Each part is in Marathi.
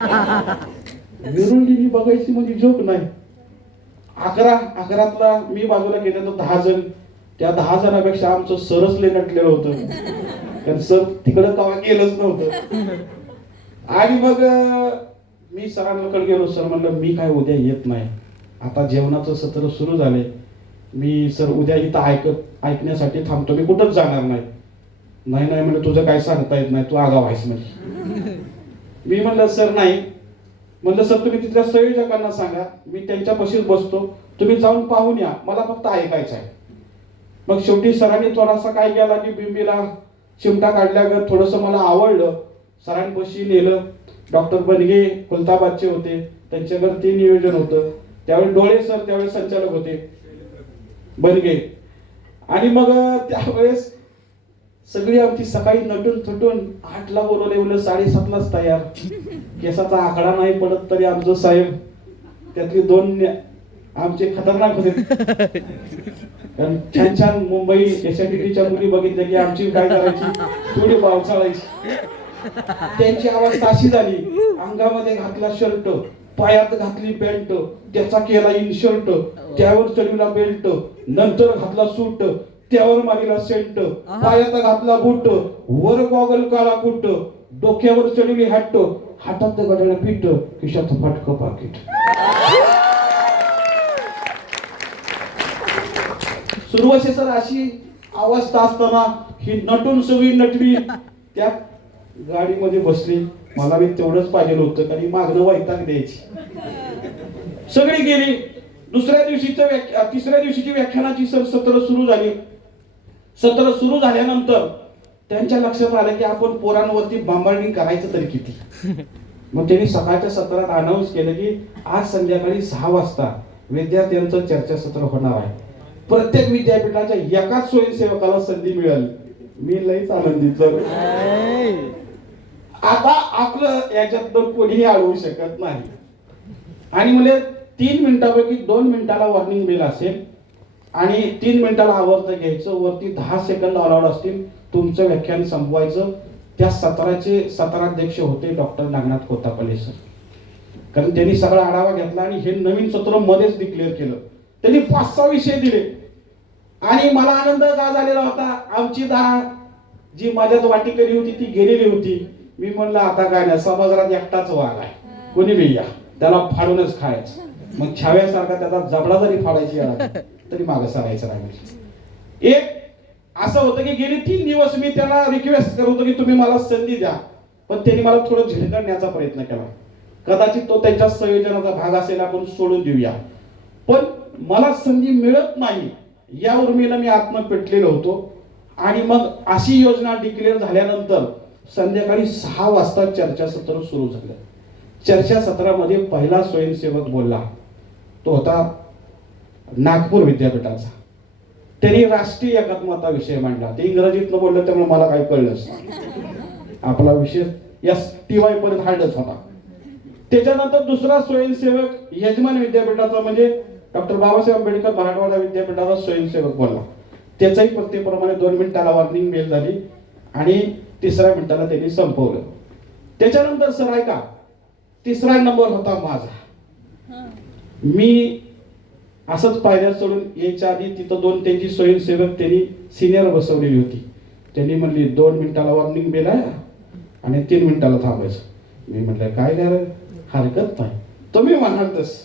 मी बघायची म्हणजे जोक नाही. अकरा अकरातला मी बाजूला गेले तर दहा जण. त्या दहा जणांपेक्षा आमचं सरच लय नटलेलं होतं. कारण सर तिकडं कवा गेलंच नव्हतं. आणि मग मी सरांकडे गेलो. सर म्हणलं मी काय उद्या येत नाही. आता जेवणाचं सत्र सुरू झाले. मी सर उद्या इथं ऐकत ऐकण्यासाठी थांबतो. मी कुठंच जाणार नाही. नाही नाही तुझं काय सांगता येत नाही. तू आगाव आहेस म्हणजे मी म्हणलं सर नाही. म्हणलं सर तुम्ही तिथल्या संयोजकांना सांगा. मी त्यांच्या बशीत बसतो. तुम्ही जाऊन पाहून या. मला फक्त ऐकायचं आहे. मग शेवटी सरांनी थोडासा काय केला की बिंबीला चिमटा काढल्यागत थोडंसं मला आवडलं. सरांनी बशी नेलं. डॉक्टर बनगे खुलताबादचे होते. त्यांच्याकडे ते नियोजन होतं. त्यावेळी डोळे सर त्यावेळेस संचालक होते. बनगे. आणि मग त्यावेळेस सगळी आमची सकाळी नटून थटून आठला बोलवले उलट साडेसातलाच तयार. केसाचा आकडा नाही पडत तरी आमचं साहेब त्यातली दोन न्या- आमचे खतरनाक होते. छान छान मुंबई एसआयटीच्या मुली बघितल्या की आमची काय करायची? थोडी पावसाळायची. त्यांची अवस्था अशी झाली. अंगामध्ये घातला शर्ट पायात घातली पॅन्ट त्याचा केला इनशर्ट त्यावर चढविला बेल्ट नंतर घातला सूट त्यावर मारीला सेंट. पायात घातला बूट. वर गॉगल काळा कुट. डोक्यावर चढवली हॅट हातात गड्याला पीठ. खिशात फटक पाकिट. सुरुवाती सर अशी. अवस्था असताना ही नटून सगळी नटली. त्या गाडीमध्ये बसली. मला बी तेवढंच पाहिजे होतं कारण मागणं वैताग द्यायची. सगळी गेली. दुसऱ्या दिवशीचं व्याख्या तिसऱ्या दिवशीची व्याख्यानाची सर सत्र सुरू झाली. सत्र सुरू झाल्यानंतर त्यांच्या लक्षात आलं की आपण पोरांवरती बांबाळणी करायचं तरी किती? मग त्यांनी सकाळच्या सत्रात अनाऊन्स केलं की आज संध्याकाळी सहा वाजता विद्यार्थ्यांचं चर्चासत्र होणार आहे. प्रत्येक विद्यापीठाच्या एकाच स्वयंसेवकाला संधी मिळाली. मी लईच आनंदित झालो. आता आपलं याच्यात तर कोणीही अडवू शकत नाही. आणि मुले तीन मिनिटापैकी दोन मिनिटाला वॉर्निंग बेल असेल. आणि तीन मिनिटाला आवर्त घ्यायचं वरती दहा सेकंद अलाउड असतील तुमचं व्याख्यान संपवायचं. त्या सत्राचे सत्राध्यक्ष होते डॉक्टर नागनाथ कोतापले सर. कारण त्यांनी सगळा आढावा घेतला आणि हे नवीन सत्र मध्येच डिक्लेअर केलं. त्यांनी पाच सहा विषय दिले. आणि मला आनंद का झालेला होता? आमची दहा जी माझ्यात वाटीकरी होती ती गेलेली होती. मी म्हणलं आता काय नाही सभागृहात एकटाच वाघ आहे. कोणी बी या. त्याला फाडूनच खायचं. मग छाव्यासारखा त्याचा जबडा जरी फाडायची आला, तरी मागं सरायचं नाही एक असं होतं की गेली तीन दिवस मी त्याला रिक्वेस्ट करत होतो की तुम्ही मला संधी द्या. पण त्यांनी मला थोडं झिरकडण्याचा प्रयत्न केला. कदाचित तो त्यांच्या संयोजनाचा भाग असेल आपण सोडून देऊया. पण मला संधी मिळत नाही या उर्मीला मी आत्म पेटलेलो होतो. आणि मग अशी योजना डिक्लेअर झाल्यानंतर संध्याकाळी सहा वाजता चर्चासत्र सुरू झालं. चर्चासत्रामध्ये पहिला स्वयंसेवक बोलला. तो होता नागपूर विद्यापीठाचा. त्यांनी राष्ट्रीय एकात्मता विषय मांडला. ते इंग्रजीतनं बोललं त्यामुळे मला काही कळलंच नाही. आपला विषय एस टी वाय पर्यंत हार्डच होता. त्याच्यानंतर दुसरा स्वयंसेवक यजमान विद्यापीठाचा म्हणजे डॉक्टर बाबासाहेब आंबेडकर मराठवाडा विद्यापीठाचा स्वयंसेवक बोलला त्याचाही प्रत्येप्रमाणे दोन मिनिटाला वॉर्निंग बेल झाली आणि तिसऱ्या मिनिटाला त्यांनी संपवलं. त्याच्यानंतर सर ऐका तिसरा नंबर होता माझा. मी असंच पायऱ्या सोडून यायच्या आधी तिथं दोन त्यांची स्वयंसेवक त्यांनी सिनियर बसवलेली होती. त्यांनी म्हणली दोन मिनिटाला वॉर्निंग बेल आहे आणि तीन मिनिटाला थांबायचं. मी म्हटलं काय कर हरकत नाही. तुम्ही म्हणाल तस.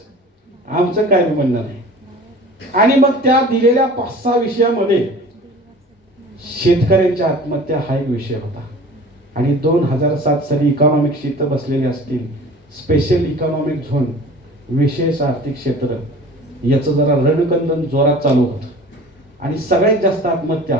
आमचं काय म्हणणं नाही. आणि मग त्या दिलेल्या पाच सहा विषयामध्ये शेतकऱ्यांच्या आत्महत्या हा एक विषय होता. आणि दोन हजार सात साली इकॉनॉमिक क्षेत्र बसलेले असतील स्पेशल इकॉनॉमिक झोन विशेष आर्थिक क्षेत्र याचं जरा रणकंदन जोरात चालू होतं. आणि सगळ्यात जास्त आत्महत्या